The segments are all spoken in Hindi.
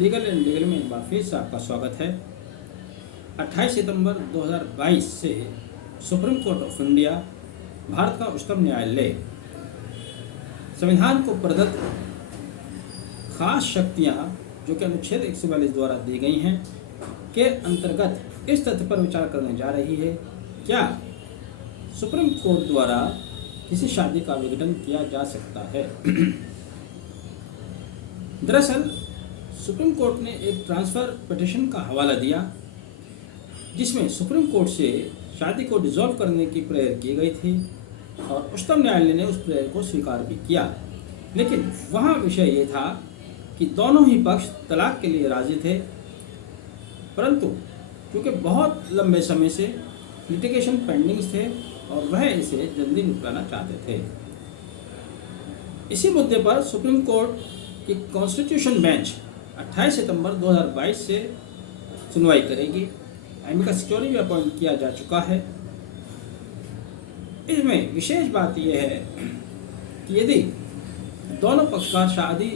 लीगल एंड लीगल में एक बार फिर से आपका स्वागत है। 28 सितंबर 2022 से supreme court of India, Bharat का उच्चतम न्यायालय, संविधान को प्रदत्त खास शक्तियां जो कि अनुच्छेद 142 द्वारा दी गई हैं के अंतर्गत इस तथ्य पर विचार करने जा रही है, क्या सुप्रीम कोर्ट द्वारा किसी शादी का विघटन किया जा सकता है। दरअसल सुप्रीम कोर्ट ने एक ट्रांसफ़र पिटीशन का हवाला दिया जिसमें सुप्रीम कोर्ट से शादी को डिसॉल्व करने की प्रेयर की गई थी और उच्चतम न्यायालय ने उस प्रेयर को स्वीकार भी किया। लेकिन वहाँ विषय ये था कि दोनों ही पक्ष तलाक के लिए राजी थे, परंतु क्योंकि बहुत लंबे समय से लिटिगेशन पेंडिंग्स थे और वह इसे जल्दी निपटाना चाहते थे। इसी मुद्दे पर सुप्रीम कोर्ट की कॉन्स्टिट्यूशन बेंच 28 सितंबर 2022 से सुनवाई करेगी। एमिकस क्यूरी भी अपॉइंट किया जा चुका है। इसमें विशेष बात यह है कि यदि दोनों पक्षकार शादी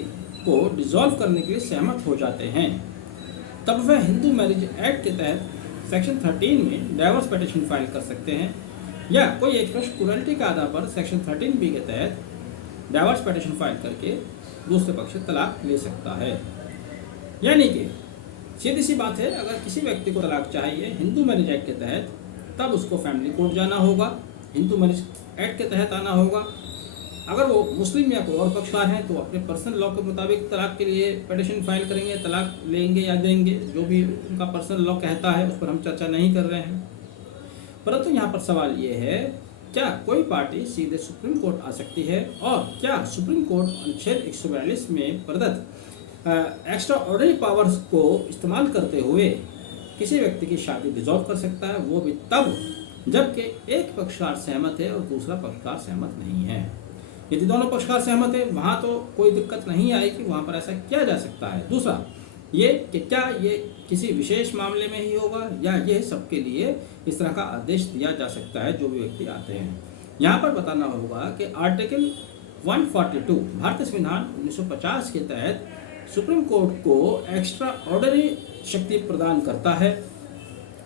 को डिसॉल्व करने के लिए सहमत हो जाते हैं तब वह हिंदू मैरिज एक्ट के तहत सेक्शन 13 में डाइवोर्स पिटीशन फाइल कर सकते हैं या कोई एक्सप्रेस क्रूरल्टी के आधार पर सेक्शन 13B के तहत डाइवोर्स पिटीशन फाइल करके दूसरे पक्ष से तलाक ले सकता है। यानी कि सीधी सी बात है, अगर किसी व्यक्ति को तलाक चाहिए हिंदू मैरिज एक्ट के तहत तब उसको फैमिली कोर्ट जाना होगा, हिंदू मैरिज एक्ट के तहत आना होगा। अगर वो मुस्लिम या कोई और पक्षकार हैं तो अपने पर्सनल लॉ के मुताबिक तलाक के लिए पिटीशन फाइल करेंगे, तलाक लेंगे या देंगे, जो भी उनका पर्सनल लॉ कहता है उस पर हम चर्चा नहीं कर रहे हैं। परंतु यहाँ पर सवाल ये है, क्या कोई पार्टी सीधे सुप्रीम कोर्ट आ सकती है और क्या सुप्रीम कोर्ट अनुच्छेद 142 में प्रदत्त एक्स्ट्रा ऑर्डिनरी पावर्स को इस्तेमाल करते हुए किसी व्यक्ति की शादी डिसॉल्व कर सकता है, वो भी तब जबकि एक पक्षकार सहमत है और दूसरा पक्षकार सहमत नहीं है। यदि दोनों पक्षकार सहमत है वहाँ तो कोई दिक्कत नहीं आएगी, वहाँ पर ऐसा किया जा सकता है। दूसरा ये कि क्या ये किसी विशेष मामले में ही होगा या ये सबके लिए इस तरह का आदेश दिया जा सकता है जो भी व्यक्ति आते हैं। यहाँ पर बताना होगा कि आर्टिकल 142 भारतीय संविधान 1950 के तहत सुप्रीम कोर्ट को एक्स्ट्रा ऑर्डिनरी शक्ति प्रदान करता है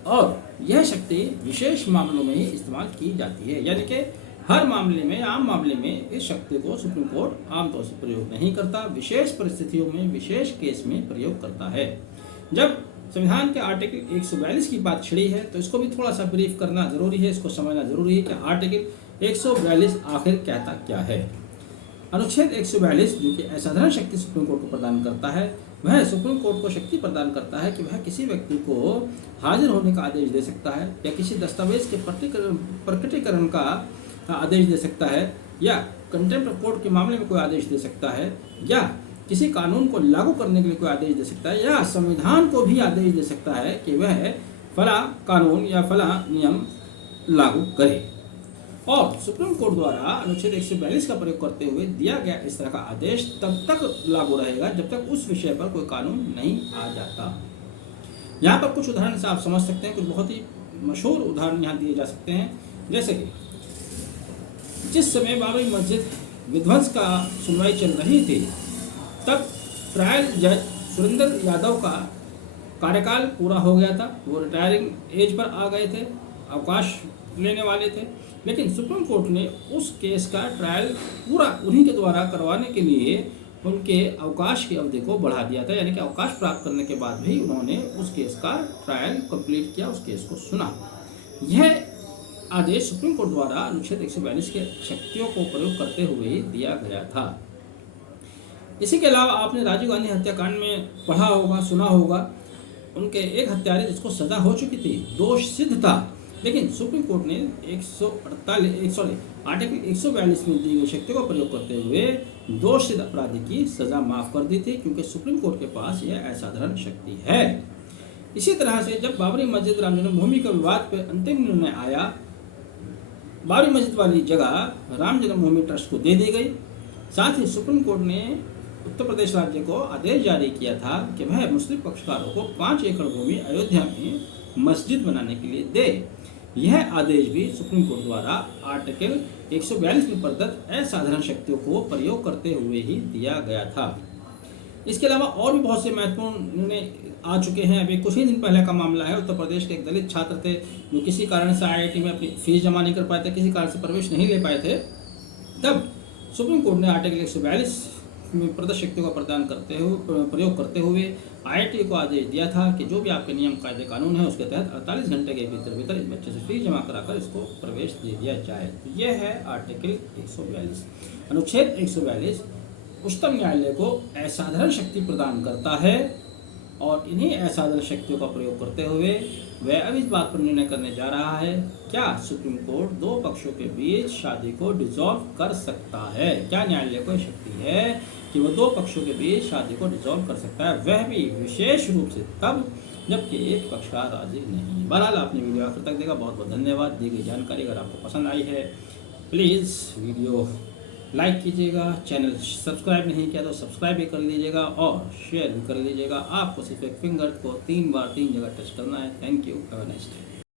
और यह शक्ति विशेष मामलों में ही इस्तेमाल की जाती है। यानी कि हर मामले में, आम मामले में इस शक्ति को सुप्रीम कोर्ट आमतौर से प्रयोग नहीं करता, विशेष परिस्थितियों में, विशेष केस में प्रयोग करता है। जब संविधान के आर्टिकल 142 की बात छिड़ी है तो इसको भी थोड़ा सा ब्रीफ करना जरूरी है, इसको समझना जरूरी है कि आर्टिकल 142 आखिर कहता क्या है। अनुच्छेद 142 जो कि असाधारण शक्ति सुप्रीम कोर्ट को प्रदान करता है, वह सुप्रीम कोर्ट को शक्ति प्रदान करता है कि वह किसी व्यक्ति को हाजिर होने का आदेश दे सकता है या किसी दस्तावेज के प्रकटीकरण का आदेश दे सकता है या कंटेम्प्ट ऑफ कोर्ट के मामले में कोई आदेश दे सकता है या किसी कानून को लागू करने के लिए कोई आदेश दे सकता है या संविधान को भी आदेश दे सकता है कि वह फला कानून या फला नियम लागू करे। और सुप्रीम कोर्ट द्वारा अनुच्छेद 142 का प्रयोग करते हुए दिया गया इस तरह का आदेश तब तक लागू रहेगा जब तक उस विषय पर कोई कानून नहीं आ जाता। यहाँ पर कुछ उदाहरण से आप समझ सकते हैं, कुछ बहुत ही मशहूर उदाहरण यहाँ दिए जा सकते हैं। जैसे कि जिस समय बाबरी मस्जिद विध्वंस का सुनवाई चल रही थी तब ट्रायल जज सुरेंद्र यादव का कार्यकाल पूरा हो गया था, वो रिटायरिंग एज पर आ गए थे, अवकाश लेने वाले थे। लेकिन सुप्रीम कोर्ट ने उस केस का ट्रायल पूरा उन्हीं के द्वारा करवाने के लिए उनके अवकाश की अवधि को बढ़ा दिया था। यानी कि अवकाश प्राप्त करने के बाद भी उन्होंने उस केस का ट्रायल कंप्लीट किया, उस केस को सुना। यह आदेश सुप्रीम कोर्ट द्वारा अनुच्छेद 142 के शक्तियों को प्रयोग करते हुए दिया गया था। इसी के अलावा आपने राजीव गांधी हत्याकांड में पढ़ा होगा, सुना होगा, उनके एक हत्यारे जिसको सजा हो चुकी थी, दोष सिद्ध था, लेकिन सुप्रीम कोर्ट ने आर्टिकल 142 में दी गई शक्ति को प्रयोग करते हुए दोषित अपराधी की सजा माफ कर दी थी क्योंकि सुप्रीम कोर्ट के पास यह असाधारण शक्ति है। इसी तरह से जब बाबरी मस्जिद राम जन्मभूमि के विवाद पर अंतिम निर्णय आया, बाबरी मस्जिद वाली जगह राम जन्मभूमि ट्रस्ट को दे दी गई। साथ ही सुप्रीम कोर्ट ने उत्तर प्रदेश राज्य को आदेश जारी किया था कि वह मुस्लिम पक्षकारों को 5 एकड़ भूमि अयोध्या में मस्जिद बनाने के लिए दे। यह आदेश भी सुप्रीम कोर्ट द्वारा आर्टिकल 142 में प्रदत्त असाधारण शक्तियों को प्रयोग करते हुए ही दिया गया था। इसके अलावा और भी बहुत से महत्वपूर्ण निर्णय आ चुके हैं। अभी कुछ ही दिन पहले का मामला है, उत्तर प्रदेश के एक दलित छात्र थे जो किसी कारण से आईआईटी में अपनी फीस जमा नहीं कर पाए थे, किसी कारण से प्रवेश नहीं ले पाए थे। तब सुप्रीम कोर्ट ने आर्टिकल 142 में प्रदर्श शक्तियों का प्रयोग करते हुए आईआईटी को आदेश दिया था कि जो भी आपके नियम कायदे कानून है उसके तहत 48 घंटे के भीतर इस बच्चे से फीस जमा कराकर इसको प्रवेश दे दिया जाए। तो यह है आर्टिकल 142। अनुच्छेद 142 उच्चतम न्यायालय को असाधारण शक्ति प्रदान करता है और इन्हीं असाधारण शक्तियों का प्रयोग करते हुए वह अब इस बात पर निर्णय करने जा रहा है, क्या सुप्रीम कोर्ट दो पक्षों के बीच शादी को डिसॉल्व कर सकता है। क्या न्यायालय को शक्ति है कि वो दो पक्षों के बीच शादी को डिसॉल्व कर सकता है, वह भी विशेष रूप से तब जबकि एक पक्षकार राजी नहीं। बहरहाल आपने वीडियो आखिर तक देखा, बहुत बहुत धन्यवाद। दी गई जानकारी अगर आपको पसंद आई है प्लीज़ वीडियो लाइक कीजिएगा, चैनल सब्सक्राइब नहीं किया तो सब्सक्राइब भी कर लीजिएगा और शेयर भी कर लीजिएगा। आपको सिर्फ एक फिंगर को 3 बार 3 जगह टच करना है। Thank you, have a nice day.